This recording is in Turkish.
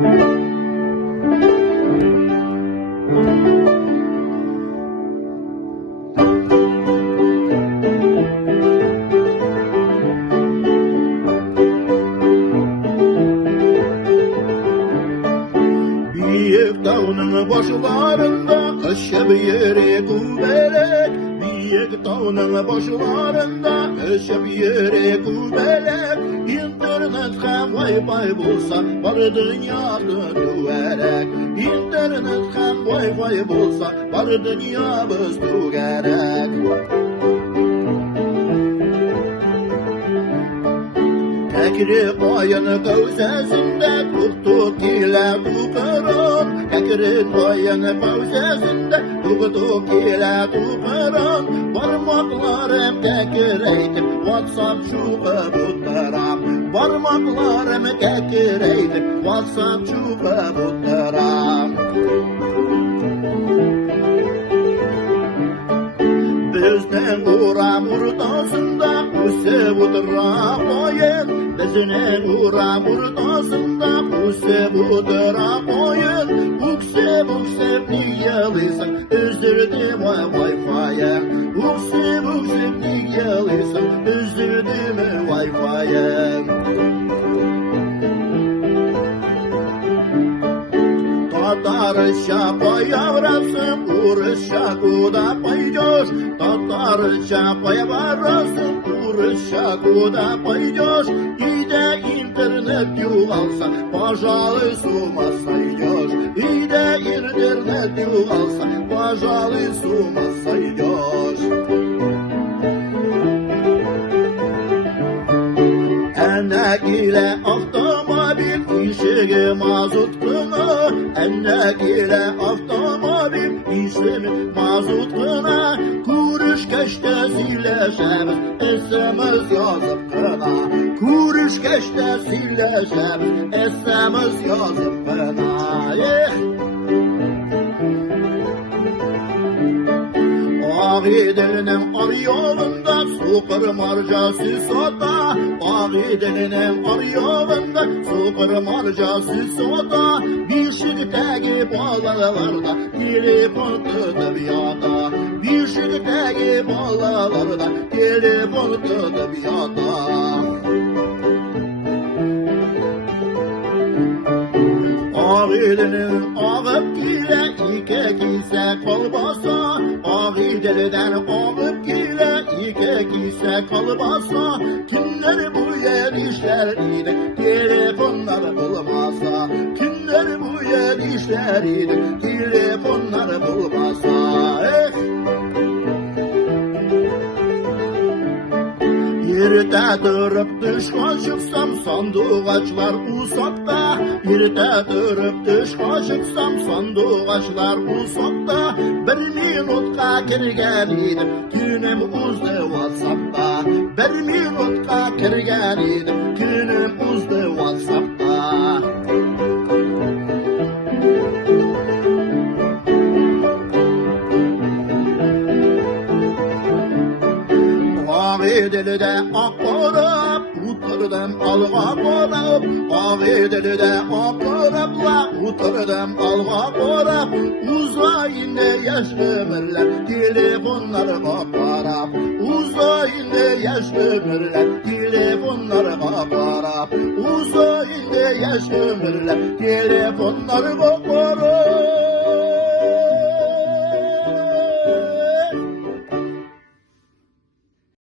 Büyük dağının başlarında ışıp yeri kubelek, büyük dağının başlarında ışıp yeri kubelek. İnternet hem Wi-Fi bulsa var dünyada düverek, İnternet hem Wi-Fi bulsa var dünyamız düverek. Ekri koyun kavsesinde tuttuk ile tukarım, Ekri koyun kavsesinde tuttuk ile tukarım. Parmaklarım tekireytip WhatsApp şuba butteram, Parmaklarım tekireytip WhatsApp şuba butteram. Bizden uğra murtasında use budra koyun, Bizden uğra murtasında use budra koyun. Ukse niyalıysan özdirdim Wi-Fi'ye, Ukse niyalıysan özdirdim Wi-Fi'ye. Татарща появрасым, урыща куда пойдешь, Татарща появрасым, урыща куда пойдешь. Иде интернет югалса, пожалуй, с ума сойдешь. Иде интернет югалса, пожалуй, с ума сойдешь. Enne ile avtomobil işigi mazut kına, Enne ile avtomobil işigi mazut kına. Kuruş keşte sileşemiz, esemiz yazıp kına, Kuruş keşte sileşemiz, esemiz yazıp kına. Ağidinin arıyolunda sıfır marcası soda, Ağidinin arıyolunda sıfır marcası soda. Bir şirkteki bağlalarda telefon tutup yada, Bir şirkteki bağlalarda telefon tutup yada. Ağidinin ağıp gile iki kise kolbasa, Ağideden ağıp gile iki kise kolbasa. Kimler bu yer işleriydi telefonlar bulmasa, Kimler bu yer işleriydi telefonlar bulmasa. Yerde durup dışka çıksam sandıgaçlar uzakta, Yerde durup dışka çıksam sandıgaçlar uzakta. Bir minutka kirgeniydim günüm uzdu WhatsApp'ta, Bir minutka kirgeniydim günüm uzdu WhatsApp'ta. Ağidilide akbarıp, Utardım alğa borap, Ağidilide akbarıpla, Utardım alğa borap. Uzayında yaşlı mirler, telefonları kaparap, Uzayında yaşlı mirler, telefonları kaparap, Uzayında yaşlı mirler, telefonları kaparap.